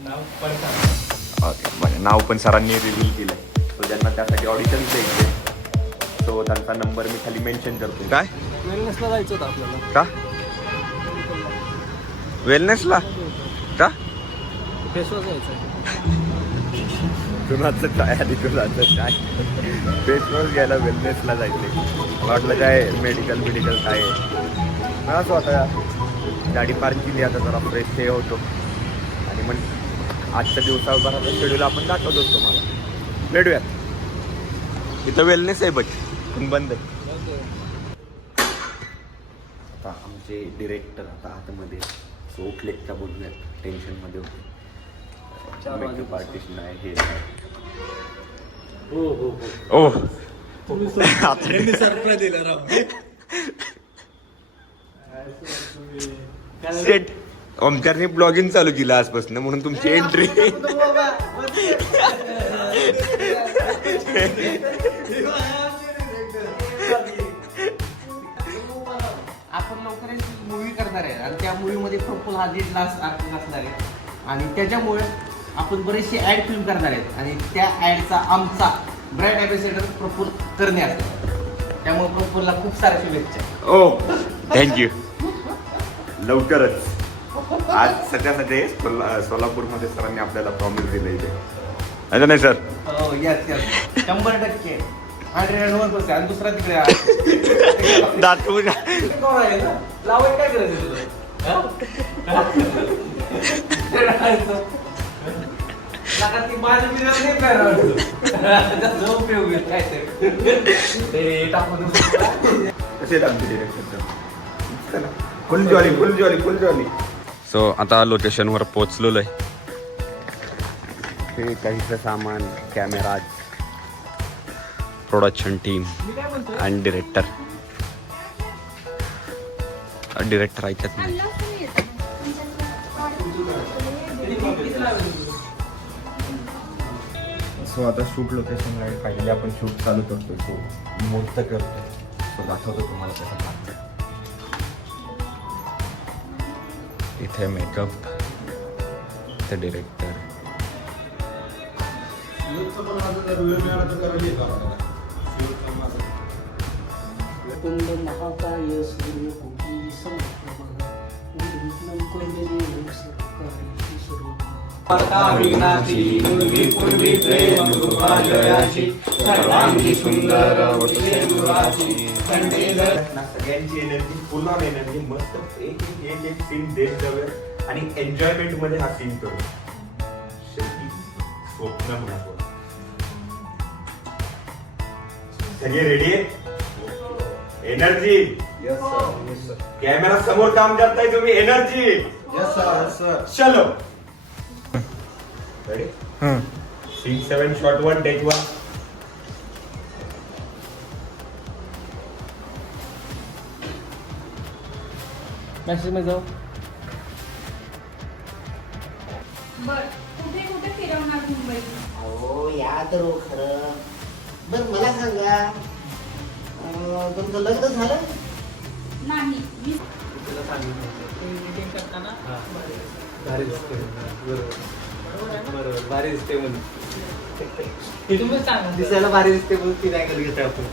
Okay, म्हणजे नाव पण सरांनी रिव्हील केलं आहे. सो ज्यांना त्यासाठी ऑडिशन द्यायचे सो त्यांचा नंबर मी खाली मेन्शन करतो. काय वेलनेसला जायचं होतं आपल्याला. का वेलनेसला का फेसवॉश घ्यायचं आहे. कुणाचं काय आणि कुणाचं काय फेसवॉश घ्यायला वेलनेसला जायचे. मला वाटलं काय मेडिकल काय मला असं होता गाडी पार्क केली आता जरा फ्रेश हे होतो आणि मग आजच्या दिवसाभराचा शेड्यूल आपण दाखवतोच तुम्हाला. भेटूयात. इथं वेलनेस आहे बट बंद आहे. आता आमचे डिरेक्टर आता आतमध्ये सो उठले का बोलूयात. टेन्शनमध्ये होते. मेकअप आर्टिस्ट नाही हे नाही. ओ सरप्राईज दिला राव. सेट ओमकारने ब्लॉगिंग चालू केलं आजपासून म्हणून तुमची एंट्री. आपण लवकरच मूवी करणार आहे आणि त्या मूवीमध्ये प्रफुल हा लीड आर्टिस्ट असणार आहे आणि त्याच्यामुळे आपण बरेचसे ॲड फिल्म करणार आहेत आणि त्या ॲडचा आमचा ब्रँड ॲम्बॅसेडर प्रफुल करणे असतो. त्यामुळे प्रफुलला खूप साऱ्या शुभेच्छा. ओ थँक्यू. लवकरच आज सध्यामध्ये सोलापूरमध्ये सरांनी आपल्याला प्रॉमिस दिलं इथे असं नाही सर. हो यस 100% 101%. आणि दुसरा तिकडे दातू लावायचं काय करायचं तुझं ती माझी नाही करायचं उपयोग काय ते टाकून कसे डिरेक्टर फुल जॉली. सो आता लोकेशनवर पोचलेलो आहे. हे काहीचं सामान कॅमेरा प्रोडक्शन टीम आणि डिरेक्टर ऐकत नाही. सो आता शूट लोकेशन आहे. फायनली आपण शूट चालू करतो. सो मुहूर्त करतो. सो दाखवतो तुम्हाला कसं लागतं. इथे मेकअप इथे डिरेक्टर. कुंड महाकाय सूर्यकोटी समप्रभ उदीनं कोंडली लोकसत्कारी स्वरूप. सर्वांगी सुंदर सगळ्यांची एनर्जी फुल ऑन एनर्जी मस्त एक सीन देत जाऊया आणि एन्जॉयमेंट मध्ये हा सीन करू. शेवटी स्वप्न महत्व. सगळे रेडी आहे. एनर्जी कॅमेरा समोर काम करताय तुम्ही. एनर्जी चलो रेडी. 6-7 shot 1 take 1. मॅसेज मध्ये जाऊ. बर कुठे कुठे फिरवणार मुंबईत? हो या तर हो खरं. बरं मला सांगा तुमचं लग्न झालं? नाही मी तुला सांगितलं मीटिंग करताना भारी दिसते. बरोबर भारी दिसते म्हणून तुम्ही सांगा. दिसायला भारी दिसते म्हणून ती अँगल घेतो आपण.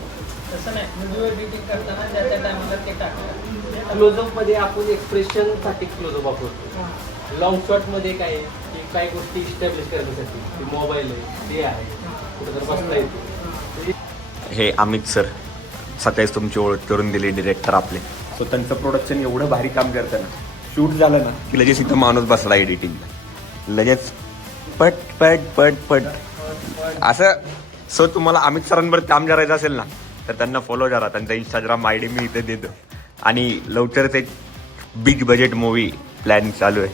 तसं नाही म्हणजे एडिटिंग करताना ज्या त्या टायमाला ते टाकलं. क्लोजअप मध्ये आपण एक्सप्रेशन साठी क्लोजअप वापरतो. लॉंग शॉट मध्ये काय आहे की काही गोष्टी इस्टॅब्लिश करण्यासाठी मोबाईल आहे ते आहे कुठं तर बसता येतो. हे अमित सर सकाळीच तुमची ओळख करून दिली डिरेक्टर आपले. सो त्यांचं प्रोडक्शन एवढं भारी काम करतं ना. शूट झालं ना की लगेच इथं माणूस बसला एडिटिंगला लगेच पट पट पट पट असं. सो तुम्हाला अमित सरांवर काम करायचं असेल ना तर त्यांना फॉलो करा. त्यांचा इंस्टाग्राम ID मी इथे देतो. आणि लवकरच एक बिग बजेट मूवी प्लॅन चालू आहे.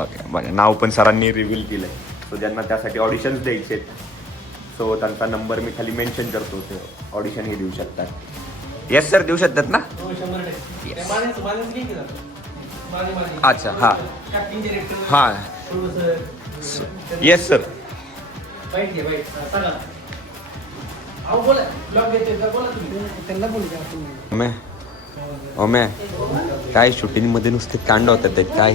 ओके म्हणजे नाव पण सरांनी रिव्हील केलं आहे. सो ज्यांना त्यासाठी ऑडिशन्स द्यायचे सो त्यांचा नंबर मी खाली मेन्शन करतो. ते ऑडिशन हे देऊ शकतात. येस सर देऊ शकतात ना. अच्छा हां हां येस सर. त्यांना बोलू का मैं ओम्या काय शूटिंग मध्ये नुसते कांड होतात ते काय?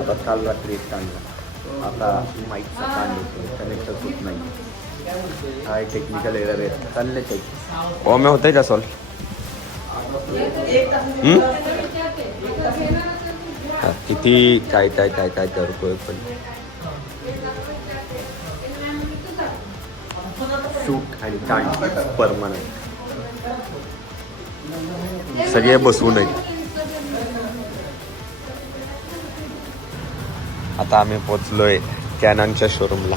आता काल रात्री एक कांड, आता माईकचा कांड होतो, कनेक्टच होत नाही. काय टेक्निकल एरर आहे, चालले ते. ओम्या होतंय का सॉल्व? किती काय काय काय काय करतोय पण शूट आणि कांड परमनंट सगळे बसवून आहेत. आता आम्ही पोचलोय कॅननच्या शोरूमला.